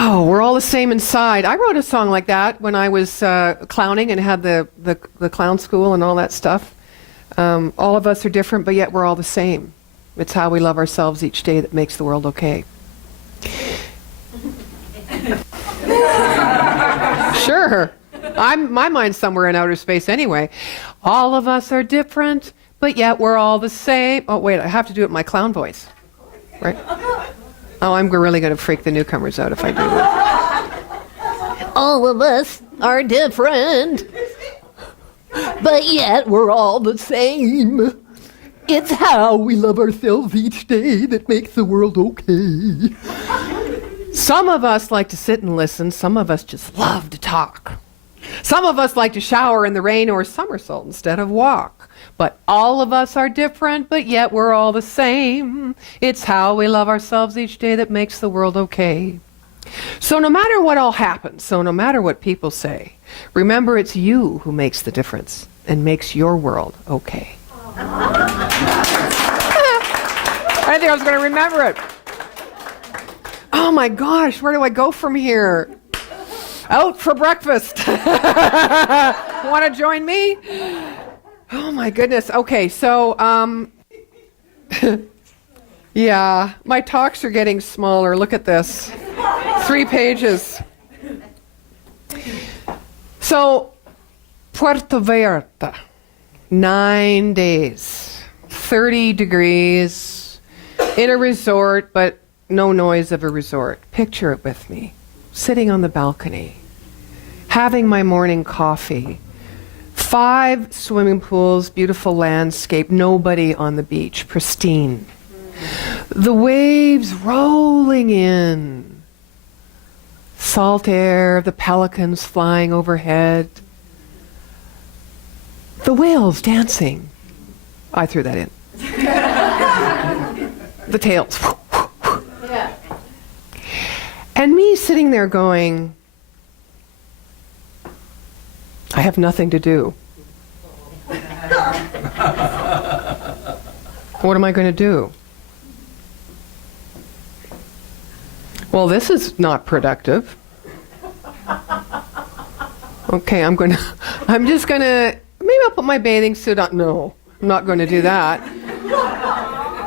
wow, we're all the same inside. I wrote a song like that when I was clowning and had the clown school and all that stuff. All of us are different, but yet we're all the same. It's how we love ourselves each day that makes the world okay. Sure. My mind's somewhere in outer space anyway. All of us are different, but yet we're all the same. Oh, wait, I have to do it in my clown voice. Right? Oh, I'm really going to freak the newcomers out if I do that. All of us are different, but yet we're all the same. It's how we love ourselves each day that makes the world okay. Some of us like to sit and listen. Some of us just love to talk. Some of us like to shower in the rain or somersault instead of walk. But all of us are different, but yet we're all the same. It's how we love ourselves each day that makes the world okay. So no matter what all happens, so no matter what people say, remember it's you who makes the difference and makes your world okay. I didn't think I was going to remember it. Oh my gosh, where do I go from here? Out for breakfast. Want to join me? Oh my goodness. Okay, so yeah, my talks are getting smaller. Look at this. 3 pages. So, Puerto Vallarta, 9 days, 30 degrees, in a resort, but no noise of a resort. Picture it with me. Sitting on the balcony, having my morning coffee, 5 swimming pools, beautiful landscape, nobody on the beach, pristine. The waves rolling in, salt air, the pelicans flying overhead, the whales dancing. I threw that in. The tails. Yeah. And me sitting there going, I have nothing to do. What am I going to do? Well, this is not productive. Okay, maybe I'll put my bathing suit on. No, I'm not going to do that.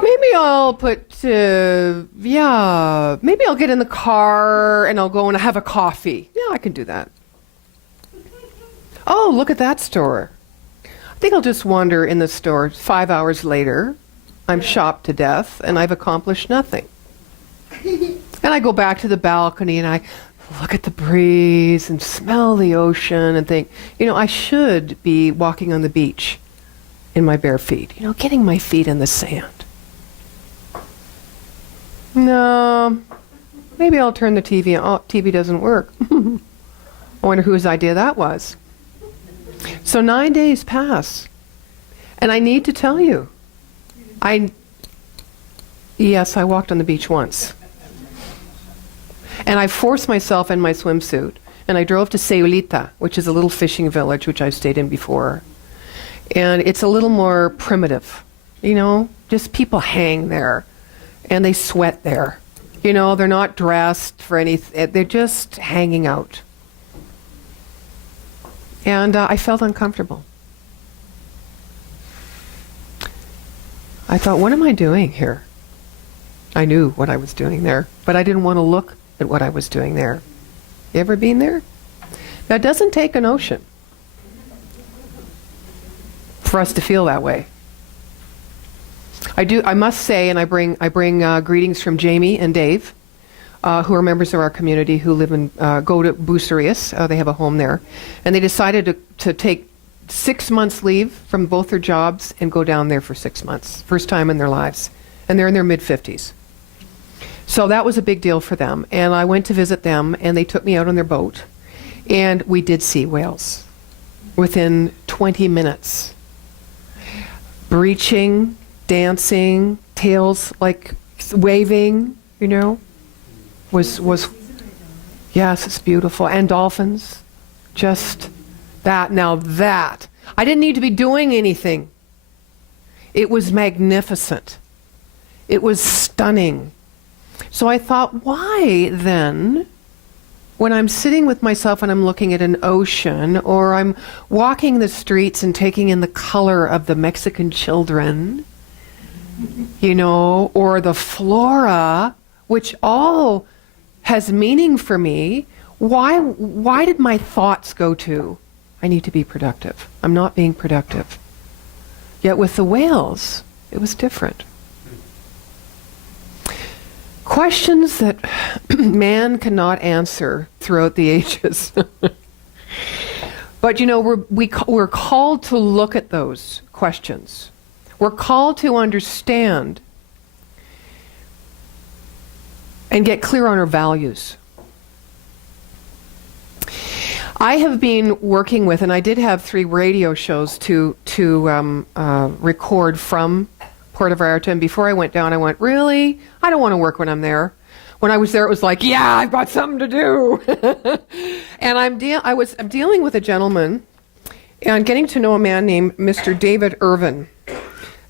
Maybe I'll maybe I'll get in the car and I'll go and have a coffee. Yeah, I can do that. Oh, look at that store. I think I'll just wander in the store. 5 hours later, I'm shopped to death and I've accomplished nothing. And I go back to the balcony and I look at the breeze and smell the ocean and think, I should be walking on the beach in my bare feet, getting my feet in the sand. No, maybe I'll turn the TV on. Oh, TV doesn't work. I wonder whose idea that was. So 9 days pass. And I need to tell you, yes, I walked on the beach once. And I forced myself in my swimsuit. And I drove to Sayulita, which is a little fishing village, which I've stayed in before. And it's a little more primitive. Just people hang there. And they sweat there. They're not dressed for anything. They're just hanging out. And I felt uncomfortable. I thought, what am I doing here? I knew what I was doing there, but I didn't want to look at what I was doing there. You ever been there? Now, it doesn't take an ocean for us to feel that way. I must say, and I bring greetings from Jamie and Dave, who are members of our community who live go to Bucerius. They have a home there. And they decided to take 6 months leave from both their jobs and go down there for 6 months. First time in their lives. And they're in their mid-50s. So that was a big deal for them. And I went to visit them, and they took me out on their boat. And we did see whales within 20 minutes. Breaching, dancing, tails like waving, was yes, it's beautiful. And dolphins, just that. Now that, I didn't need to be doing anything. It was magnificent. It was stunning. So I thought, why then when I'm sitting with myself and I'm looking at an ocean, or I'm walking the streets and taking in the color of the Mexican children, you know, or the flora, which all has meaning for me, why did my thoughts go to, I need to be productive? I'm not being productive. Yet with the whales, it was different. Questions that man cannot answer throughout the ages. But you know, we're called to look at those questions. We're called to understand and get clear on our values. I have been working with, and I did have 3 radio shows to record from Puerto Vallarta, and before I went down, I went, really? I don't want to work when I'm there. When I was there, it was like, yeah, I've got something to do. And I'm dealing with a gentleman and getting to know a man named Mr. David Irvin,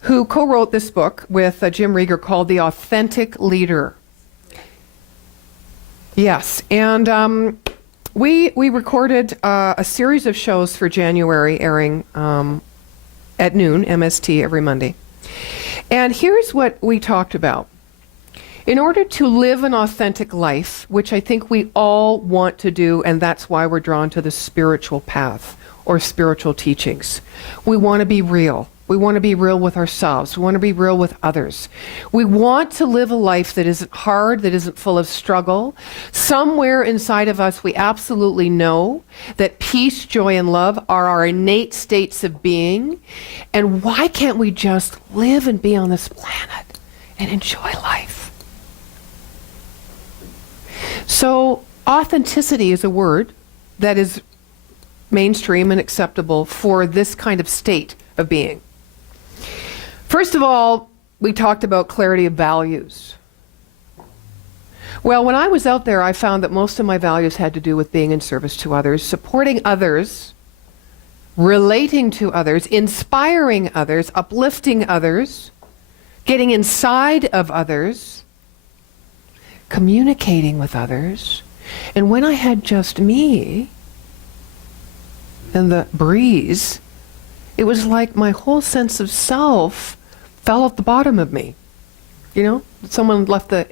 who co-wrote this book with Jim Rieger called The Authentic Leader. Yes, and we recorded a series of shows for January, airing at noon, MST, every Monday. And here's what we talked about. In order to live an authentic life, which I think we all want to do, and that's why we're drawn to the spiritual path or spiritual teachings, we want to be real. We want to be real with ourselves. We want to be real with others. We want to live a life that isn't hard, that isn't full of struggle. Somewhere inside of us, we absolutely know that peace, joy, and love are our innate states of being. And why can't we just live and be on this planet and enjoy life? So, authenticity is a word that is mainstream and acceptable for this kind of state of being. First of all, we talked about clarity of values. Well, when I was out there, I found that most of my values had to do with being in service to others, supporting others, relating to others, inspiring others, uplifting others, getting inside of others, communicating with others. And when I had just me and the breeze, it was like my whole sense of self fell at the bottom of me. You know, someone left the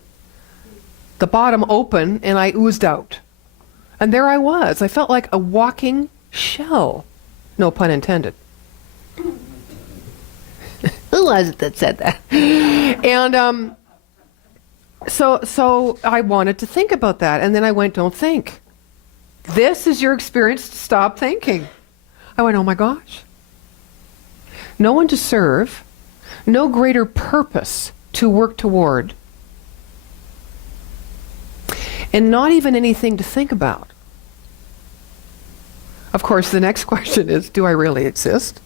bottom open and I oozed out. And there I was. I felt like a walking shell. No pun intended. Who was it that said that? And so I wanted to think about that. And then I went, don't think. This is your experience. Stop thinking. I went, oh my gosh. No one to serve, no greater purpose to work toward, and not even anything to think about. Of course, the next question is, do I really exist?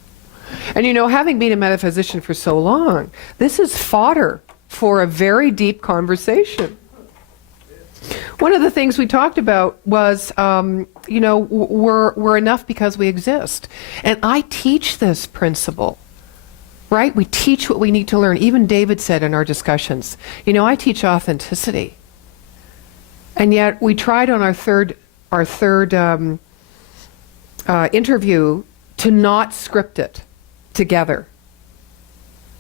And you know, having been a metaphysician for so long, this is fodder for a very deep conversation. One of the things we talked about was, you know, we're enough because we exist. And I teach this principle, right? We teach what we need to learn. Even David said in our discussions, you know, I teach authenticity. And yet we tried on our third interview to not script it together.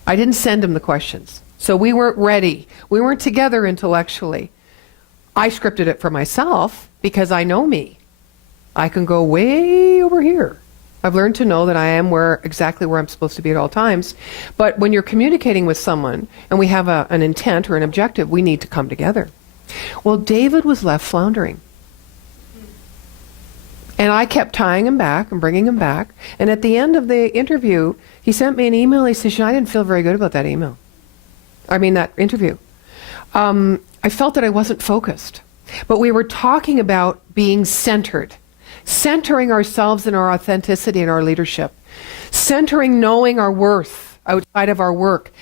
I didn't send him the questions. So we weren't ready. We weren't together intellectually. I scripted it for myself because I know me. I can go way over here. I've learned to know that I am exactly where I'm supposed to be at all times. But when you're communicating with someone and we have an intent or an objective, we need to come together. Well, David was left floundering. And I kept tying him back and bringing him back. And at the end of the interview, he sent me an email. He says, I didn't feel very good about that email. That interview. I felt that I wasn't focused. But we were talking about being centered. Centering ourselves in our authenticity and our leadership. Centering knowing our worth outside of our work.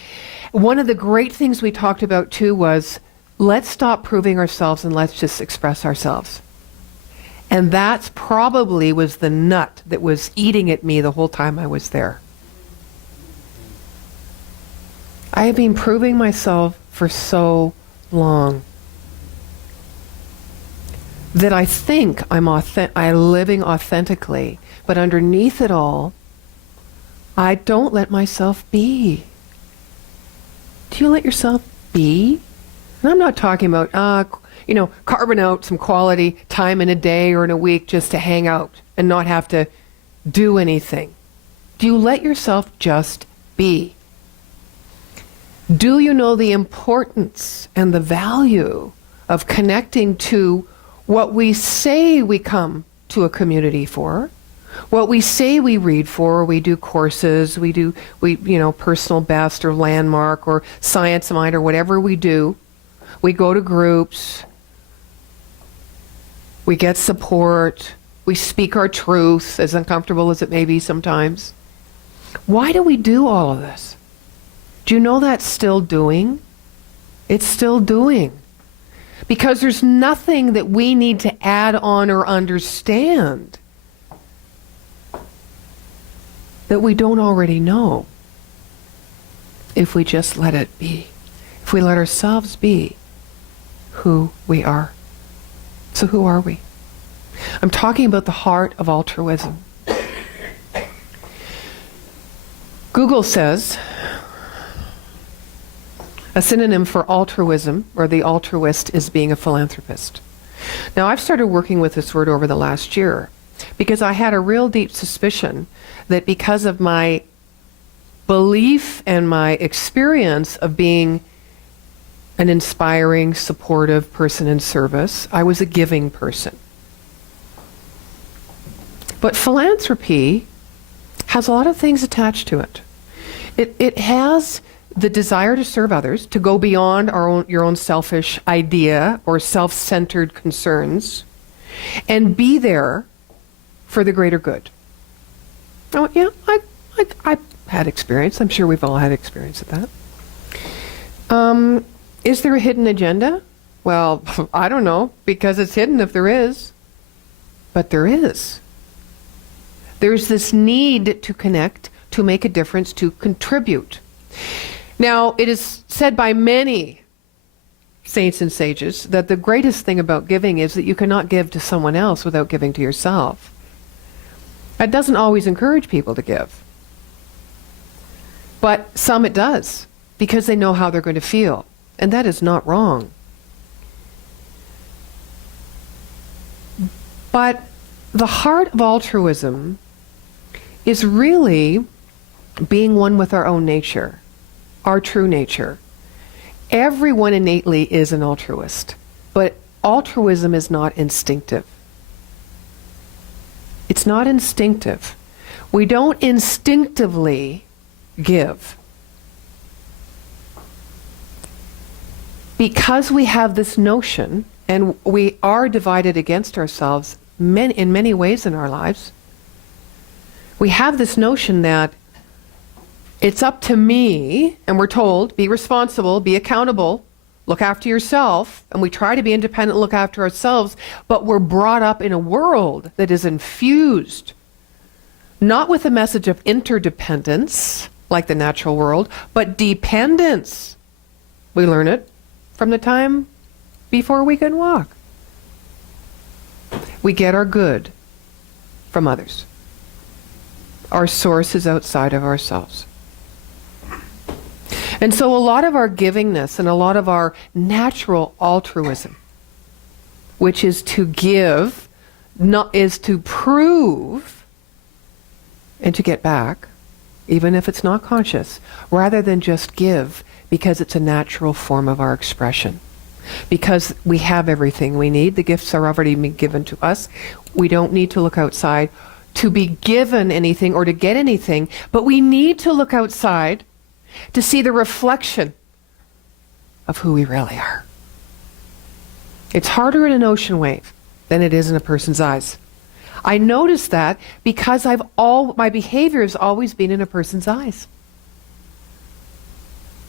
One of the great things we talked about too was, let's stop proving ourselves and let's just express ourselves. And that probably was the nut that was eating at me the whole time I was there. I have been proving myself for so long. that I think I'm living authentically, but underneath it all, I don't let myself be. Do you let yourself be? And I'm not talking about, carving out some quality time in a day or in a week just to hang out and not have to do anything. Do you let yourself just be? Do you know the importance and the value of connecting to what we say we come to a community for, what we say we read for? We do courses, we personal best or landmark or science mind or whatever we do. We go to groups, we get support, we speak our truth, as uncomfortable as it may be sometimes. Why do we do all of this? Do you know that's still doing? It's still doing. Because there's nothing that we need to add on or understand that we don't already know if we just let it be. If we let ourselves be who we are. So who are we? I'm talking about the heart of altruism. Google says a synonym for altruism, or the altruist, is being a philanthropist. Now, I've started working with this word over the last year because I had a real deep suspicion that because of my belief and my experience of being an inspiring, supportive person in service, I was a giving person. But philanthropy has a lot of things attached to it. It has the desire to serve others, to go beyond your own selfish idea or self-centered concerns, and be there for the greater good. Oh, yeah, I had experience. I'm sure we've all had experience of that. Is there a hidden agenda? Well, I don't know, because it's hidden if there is. But there is. There's this need to connect, to make a difference, to contribute. Now, it is said by many saints and sages that the greatest thing about giving is that you cannot give to someone else without giving to yourself. That doesn't always encourage people to give. But some it does, because they know how they're going to feel. And that is not wrong. But the heart of altruism is really being one with our own nature, our true nature. Everyone innately is an altruist, but altruism is not instinctive. It's not instinctive. We don't instinctively give. Because we have this notion, and we are divided against ourselves in many ways in our lives, we have this notion that it's up to me, and we're told, be responsible, be accountable, look after yourself, and we try to be independent, look after ourselves, but we're brought up in a world that is infused, not with a message of interdependence, like the natural world, but dependence. We learn it from the time before we can walk. We get our good from others. Our source is outside of ourselves. And so a lot of our givingness and a lot of our natural altruism, which is to give, is to prove and to get back, even if it's not conscious, rather than just give because it's a natural form of our expression. Because we have everything we need. The gifts are already being given to us. We don't need to look outside to be given anything or to get anything, but we need to look outside to see the reflection of who we really are. It's harder in an ocean wave than it is in a person's eyes. I noticed that because my behavior has always been in a person's eyes.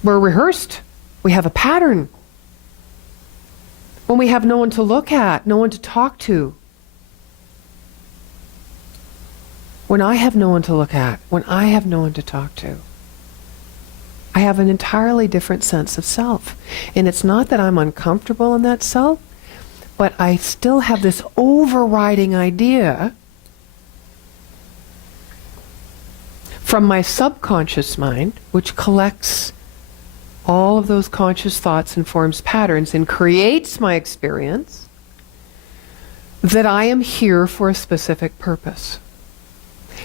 We're rehearsed. We have a pattern. When we have no one to look at, no one to talk to. When I have no one to look at, when I have no one to talk to, I have an entirely different sense of self. And it's not that I'm uncomfortable in that self, But I still have this overriding idea from my subconscious mind, which collects all of those conscious thoughts and forms patterns and creates my experience, that I am here for a specific purpose.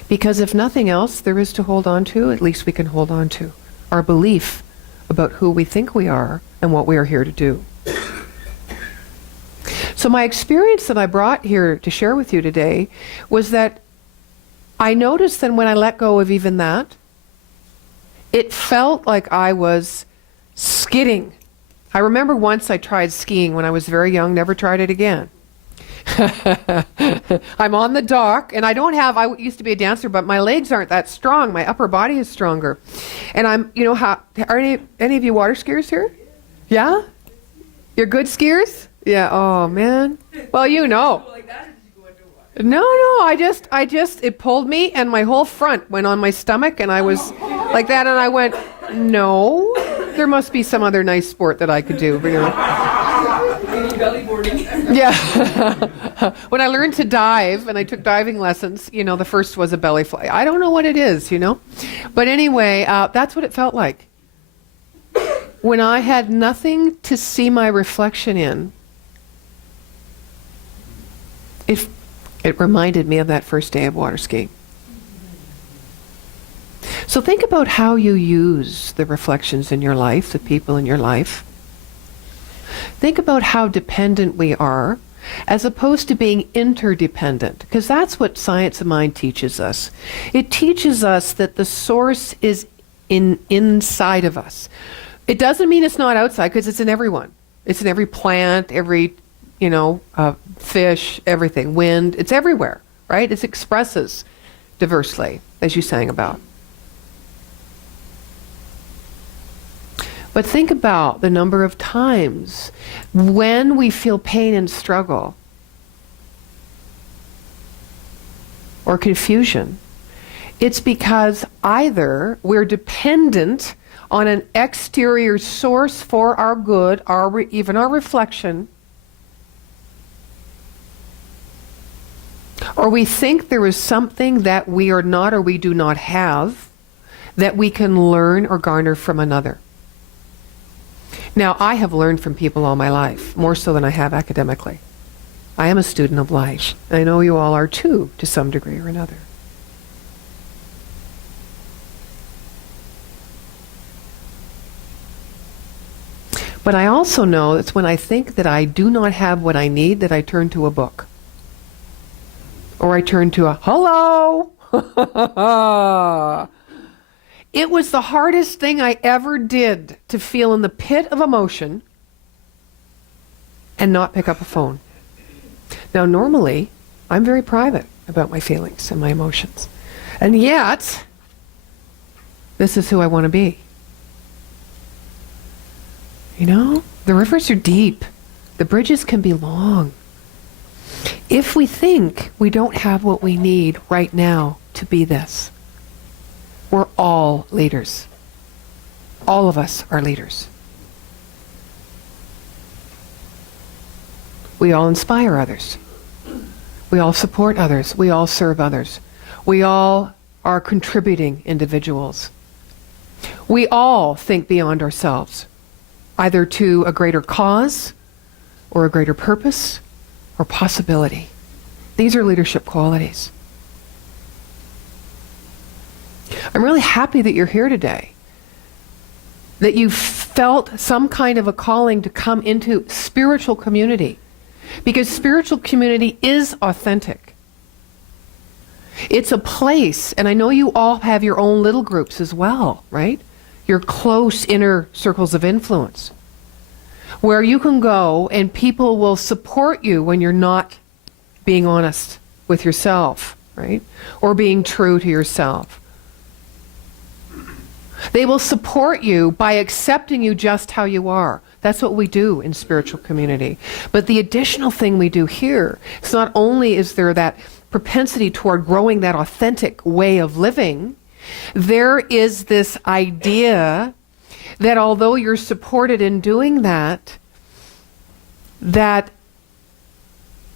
Because if nothing else there is to hold on to, at least we can hold on to our belief about who we think we are and what we are here to do. So my experience that I brought here to share with you today was that I noticed that when I let go of even that, it felt like I was skidding. I remember once I tried skiing when I was very young, never tried it again. I'm on the dock, and I used to be a dancer, but my legs aren't that strong. My upper body is stronger. And are any of you water skiers here? Yeah? You're good skiers? Yeah, oh man. Well, you know. No, I just, it pulled me and my whole front went on my stomach and I was like that and I went, no, there must be some other nice sport that I could do. You know. Belly boarding. Yeah. When I learned to dive and I took diving lessons, the first was a belly fly. I don't know what it is, But anyway, that's what it felt like. When I had nothing to see my reflection in, it reminded me of that first day of water skiing. So think about how you use the reflections in your life, the people in your life. Think about how dependent we are, as opposed to being interdependent, because that's what science of mind teaches us. It teaches us that the source is inside of us. It doesn't mean it's not outside, because it's in everyone. It's in every plant, every fish, everything, wind, it's everywhere, right? It expresses diversely, as you sang about. But think about the number of times when we feel pain and struggle or confusion. It's because either we're dependent on an exterior source for our good, even our reflection, or we think there is something that we are not or we do not have that we can learn or garner from another. Now, I have learned from people all my life, more so than I have academically. I am a student of life. I know you all are too, to some degree or another. But I also know it's when I think that I do not have what I need that I turn to a book. Or I turn to a, hello! It was the hardest thing I ever did to feel in the pit of emotion and not pick up a phone. Now, normally, I'm very private about my feelings and my emotions. And yet, this is who I want to be. The rivers are deep. The bridges can be long. If we think we don't have what we need right now to be this, we're all leaders. All of us are leaders. We all inspire others. We all support others. We all serve others. We all are contributing individuals. We all think beyond ourselves, either to a greater cause or a greater purpose or possibility. These are leadership qualities. I'm really happy that you're here today, that you felt some kind of a calling to come into spiritual community, because spiritual community is authentic. It's a place, and I know you all have your own little groups as well, right? Your close inner circles of influence, where you can go and people will support you when you're not being honest with yourself, right? Or being true to yourself. They will support you by accepting you just how you are. That's what we do in spiritual community. But the additional thing we do here is not only is there that propensity toward growing that authentic way of living, there is this idea that although you're supported in doing that, that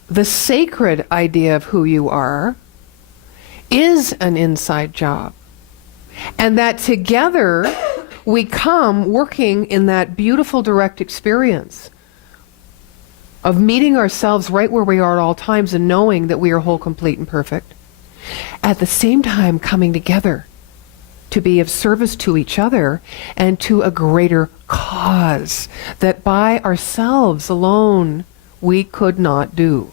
the sacred idea of who you are is an inside job. And that together we come working in that beautiful direct experience of meeting ourselves right where we are at all times and knowing that we are whole, complete, and perfect. At the same time, coming together to be of service to each other and to a greater cause that by ourselves alone we could not do.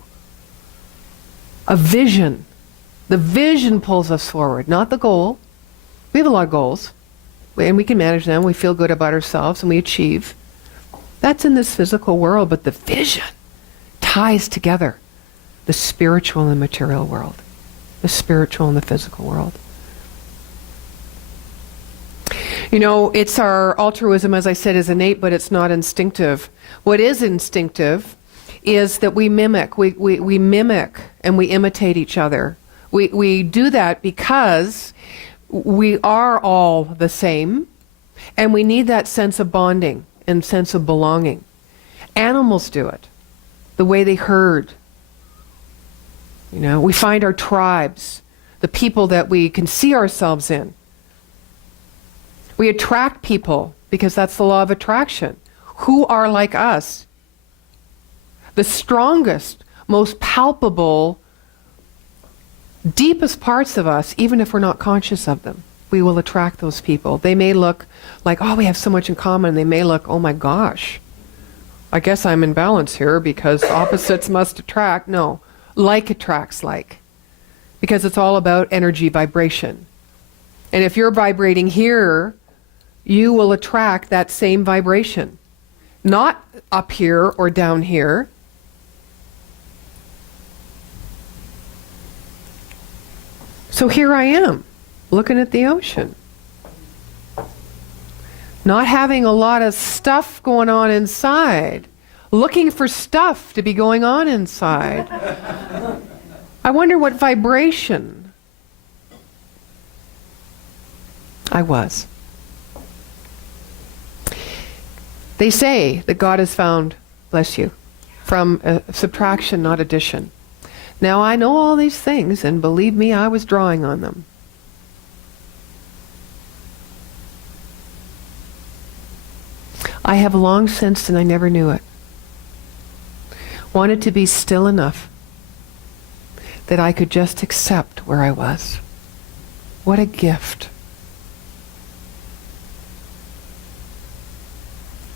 A vision. The vision pulls us forward, not the goal. We have a lot of goals, and we can manage them. We feel good about ourselves, and we achieve. That's in this physical world, but the vision ties together the spiritual and the material world, the spiritual and the physical world. You know, it's our altruism, as I said, is innate, but it's not instinctive. What is instinctive is that we mimic. We mimic and we imitate each other. We do that because we are all the same, and we need that sense of bonding and sense of belonging. Animals do it, the way they herd. You know, we find our tribes, the people that we can see ourselves in. We attract people because that's the law of attraction, who are like us. The strongest, most palpable, deepest parts of us, even if we're not conscious of them, we will attract those people. They may look like, oh, we have so much in common. They may look, oh my gosh, I guess I'm in balance here because opposites must attract. No, like attracts like, because it's all about energy vibration. And if you're vibrating here, you will attract that same vibration. Not up here or down here. So here I am, looking at the ocean. Not having a lot of stuff going on inside. Looking for stuff to be going on inside. I wonder what vibration I was. They say that God is found, bless you, from subtraction, not addition. Now I know all these things, and believe me, I was drawing on them. I have long since, and I never knew it, wanted to be still enough that I could just accept where I was. What a gift.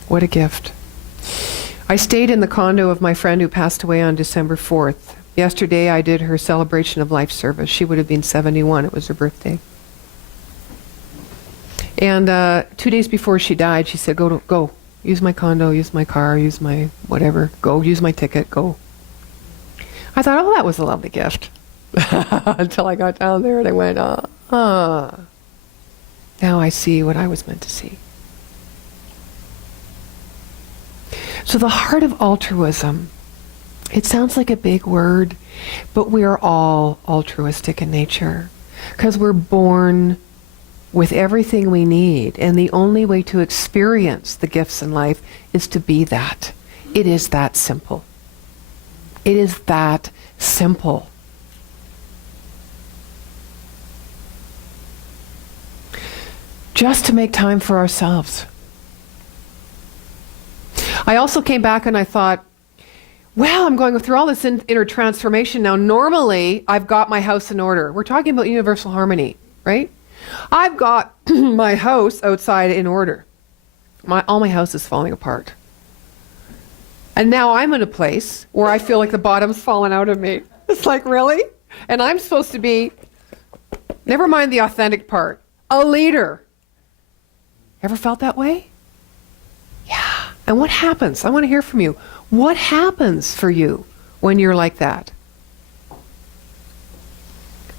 What a gift. I stayed in the condo of my friend who passed away on December 4th. Yesterday I did her celebration of life service. She would have been 71. It was her birthday. And 2 days before she died, she said, go. Use my condo, use my car, use my whatever. Go, use my ticket, go. I thought, oh, that was a lovely gift. Until I got down there and I went, now I see what I was meant to see. So the heart of altruism, it sounds like a big word, but we are all altruistic in nature because we're born with everything we need, and the only way to experience the gifts in life is to be that. It is that simple. It is that simple. Just to make time for ourselves. I also came back and I thought, well, I'm going through all this inner transformation now. Normally, I've got my house in order. We're talking about universal harmony, right? I've got my house outside in order. All my house is falling apart. And now I'm in a place where I feel like the bottom's fallen out of me. It's like, really? And I'm supposed to be, never mind the authentic part, a leader. Ever felt that way? Yeah. And what happens? I want to hear from you. What happens for you when you're like that?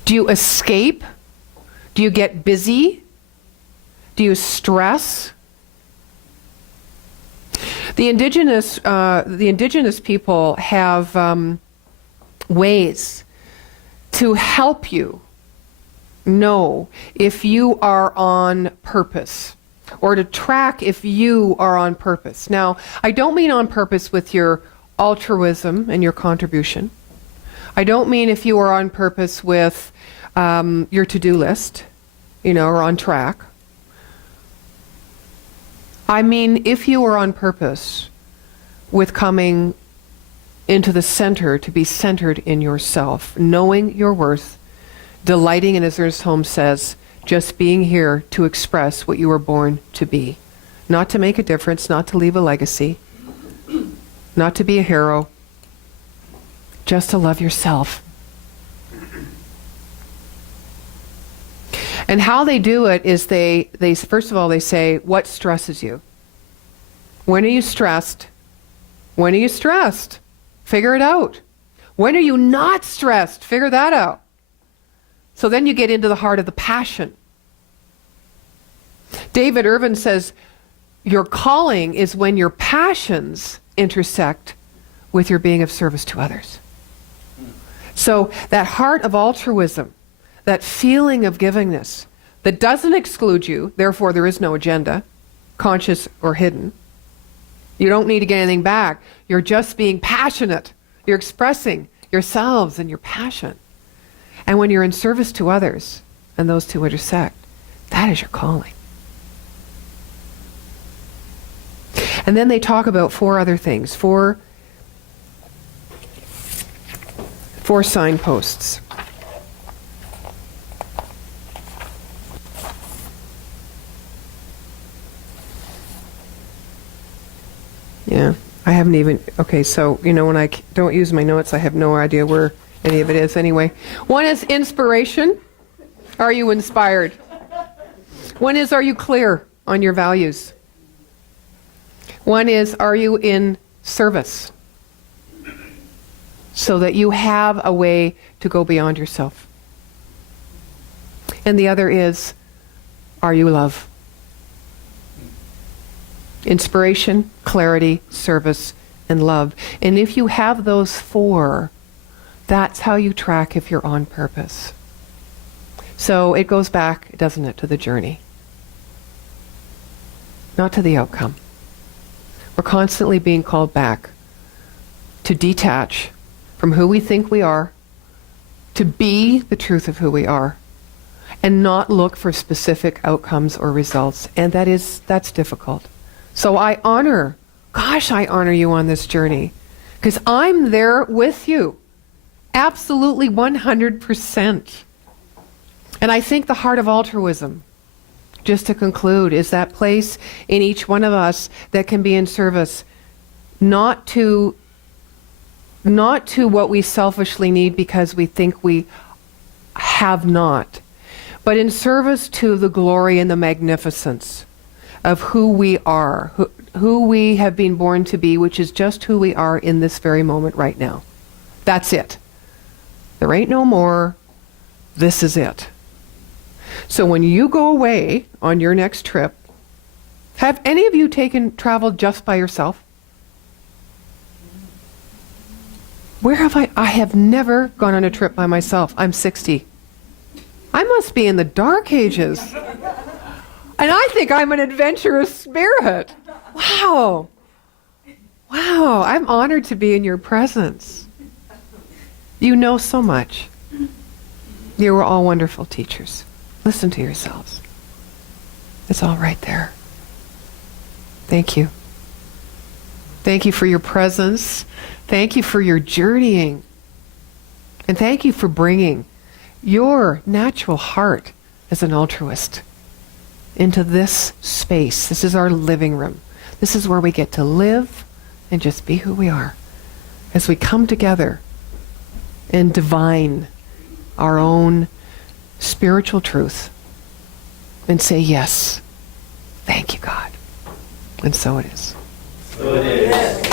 Do you escape? Do you get busy? Do you stress? The indigenous people have ways to help you know if you are on purpose, or to track if you are on purpose. Now, I don't mean on purpose with your altruism and your contribution. I don't mean if you are on purpose with your to-do list, or on track. I mean if you are on purpose with coming into the center, to be centered in yourself, knowing your worth, delighting in, as Ernest Holmes says, just being here to express what you were born to be. Not to make a difference, not to leave a legacy, not to be a hero, just to love yourself. And how they do it is they first of all, they say, what stresses you? When are you stressed? When are you stressed? Figure it out. When are you not stressed? Figure that out. So then you get into the heart of the passion. David Irvin says, your calling is when your passions intersect with your being of service to others. So that heart of altruism, that feeling of givingness that doesn't exclude you, therefore there is no agenda, conscious or hidden. You don't need to get anything back. You're just being passionate. You're expressing yourselves and your passion. And when you're in service to others, and those two intersect, that is your calling. And then they talk about four other things, four signposts. Yeah, I haven't even, okay, so, when I don't use my notes, I have no idea where any of it is anyway. One is inspiration. Are you inspired? One is, are you clear on your values? One is, are you in service? So that you have a way to go beyond yourself. And the other is, are you love? Inspiration, clarity, service, and love. And if you have those four, that's how you track if you're on purpose. So it goes back, doesn't it, to the journey, not to the outcome. We're constantly being called back to detach from who we think we are, to be the truth of who we are, and not look for specific outcomes or results. And that's difficult. So I honor you on this journey, because I'm there with you. Absolutely 100%. And I think the heart of altruism, just to conclude, is that place in each one of us that can be in service, not to what we selfishly need because we think we have not, but in service to the glory and the magnificence of who we are, who we have been born to be, which is just who we are in this very moment right now. That's it. There ain't no more. This is it. So when you go away on your next trip, have any of you traveled just by yourself? Where have I have never gone on a trip by myself. I'm 60. I must be in the dark ages. And I think I'm an adventurous spirit. Wow. Wow, I'm honored to be in your presence. You know so much. You were all wonderful teachers. Listen to yourselves. It's all right there. Thank you. Thank you for your presence. Thank you for your journeying. And thank you for bringing your natural heart as an altruist into this space. This is our living room. This is where we get to live and just be who we are as we come together and divine our own spiritual truth and say, yes, thank you, God. And so it is. So it is.